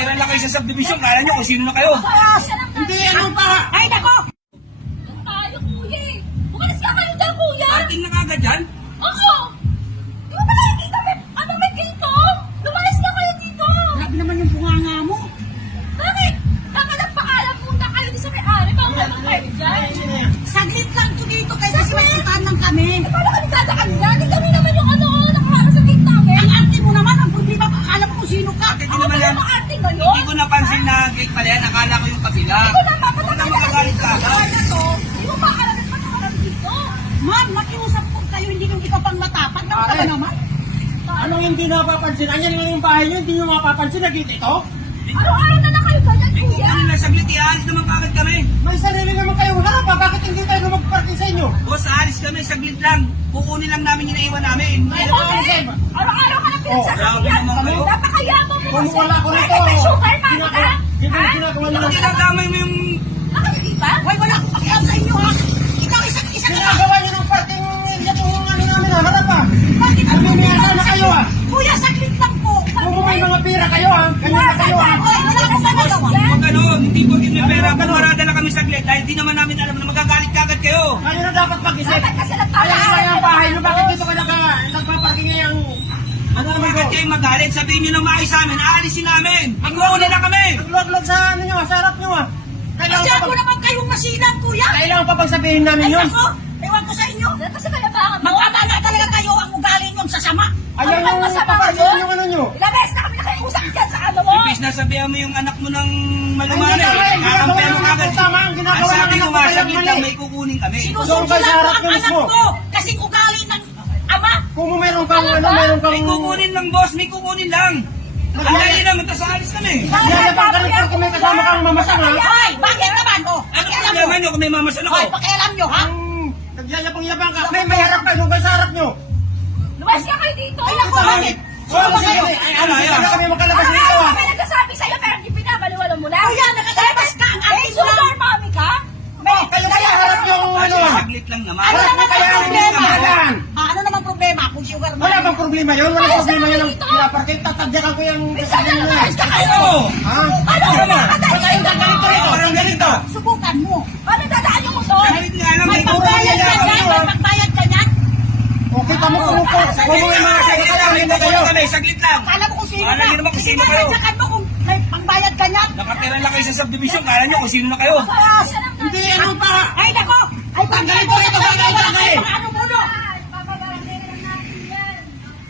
Nakatira lang kayo sa subdivision. Kala nyo kung sino na kayo. Hindi, ano pa? Ay, nako! Tayo, kuya eh. Umalis ka kayo dyan, kuya. Parting na kagad dyan. Oo. Di ba pala nakikita may dito? Lumayas na kayo dito. Grabe naman yung bunganga mo. Bakit? Dapat nagpaalam muna kayo sa may-ari bago kayo mag-kayo dyan. Saglit lang to dito kasi magpuntahan lang kami. Eh, paano kami dadaan yan? Hindi kami naman yung nakaharap sa gate namin. Ang arte mo naman, ang problema, akala mo kung sino ka. Bakit Ako naman ba yan? yung arte ngayon? Hindi ko napansin na gate pala yan. Akala ko yung kabila. Ito na, Huwag na makagalit ka agad. na to. Hindi mo makakarating pa nakarap dito. Ma'am, makiusap po kayo, hindi yung ikaw pang matapat. Ano ka ba naman? Anong hindi napapansin? Anyan lang yung bahay nyo, hindi nyo mapapansin na gate ito? Araw-araw na lang kayo ganyan, Kung kuya. ano na saglit, ialis naman kagad kami. May sarili naman kayo harap pa, bakit hindi tayo mag-parking sa inyo? Boss, aalis kami. Saglit lang. Kukunin lang namin yung naiwan namin. Ay, okay. Araw-araw ka na pinagsasabihan. grabe naman kayo. Napakayabang mo Kung kasi. wala ko nito, Bakit may sugar mami ka? ginagawa nyo lang. Ginagama mo yung... Nakakita? Hoy, wala akong pakialam sa inyo, ha? Ikaw, isa ka lang. Ginagawa nyo ng parking area po yung ano namin harap pa. Bakit Ang bumiyasa na kayo ha. Kuya, saglit lang po. Kung may mga pira kayo ha, ganyan na kayo ha. Hoy, wala akong nagawa. Huwag ano, hindi po may pera. Pumarada lang kami saglit. Dahil di naman namin alam na magagalit kagad kayo. Kayo na dapat mag-isip. Dapat kasi Kaya nagpapaalam. nga yung bahay nyo, bakit dito ka nagpaparking ngayang... Ano naman bakit kayo magalit? Sabihin nyo na maayos sa amin. Aalisin namin. Magkukunin na kami. Nagluwag-luwag sa ano nyo, sa harap nyo ha. Masyado naman kayong masilang, kuya. Kailangan pa bang sabihin namin Ay, yun? nako, ewan ko sa inyo. Kasi kayabangan mo. Mag-amala talaga kayo ang ugali nyo ang sasama. Ayaw Ano bang yung masama paparking yun? yung ano nyo. Ilang beses na kami nakiusap dyan sa ano mo. Ibig na sabihan mo yung anak mo ng malumanay. Ay, hindi, Kakampihan mo ginagawa kagad. ng tama, ang ginagawa Ang sabi ng ko anak nga, ko, saglit mali. lang may kukunin kami. Doon Sinusunod kayo sa lang harap ang nyo anak mismo. ko. Kasing ugali ng ama. Kung mayroon kang ano, mayroon kang... May kukunin lang, boss. May kukunin lang. Ang dali lang. Tapos aalis kami. Nagyayabang ka rin porque may kasama kang mamasama. Hoy, bakit naman? Oh, Ano pakialam problema nyo. nyo kung may mamasan ako? Hoy, pakialam nyo, ha? Nagyayabang-yabang ka. May harap kayo, doon kayo sa harap nyo. Lumayas ka kayo dito. Ay, naku, bakit? Oh, ba kayo? Ay, ano, hindi kami makalabas dito Araw-araw ah. kami nagsasabi sa'yo pero hindi pinabaliwala mo na. Kuya, nakakalabas ka. Ang May arte mo lang. sugar mami ka? Oh, kayo kaya harap yung ano ah. Saglit lang naman. Ano naman kaya ang ang problema? kamahalan? Ano naman problema kung sugar mo? Wala bang problema yun? Wala Ay, problema yun. dito. Pinaparking, tatagyakan ko yung kasali nyo. Lumayas ka kayo. Ano? Ha? Ano? Ba't ayun ka ganito rito? Parang ganito. Subukan mo. Ano dadaan yung motor? Kahit nga alam, May may pagbayad ka Puro dyan, may pagbayad ka dyan. Okay, tamo ko mo po. Kung may mga saglit lang, may kukunin kami. Saglit lang. Akala mo kung sino Akala ka. niyo naman kung Sige sino nga, kayo. tsakan mo kung may pangbayad ka niyan. Nakatira lang kayo sa subdivision. Kala nyo kung sino na kayo. Hindi, ano pa? Ay, nako. Ay, pagbayad mo sa pagbayad. Ano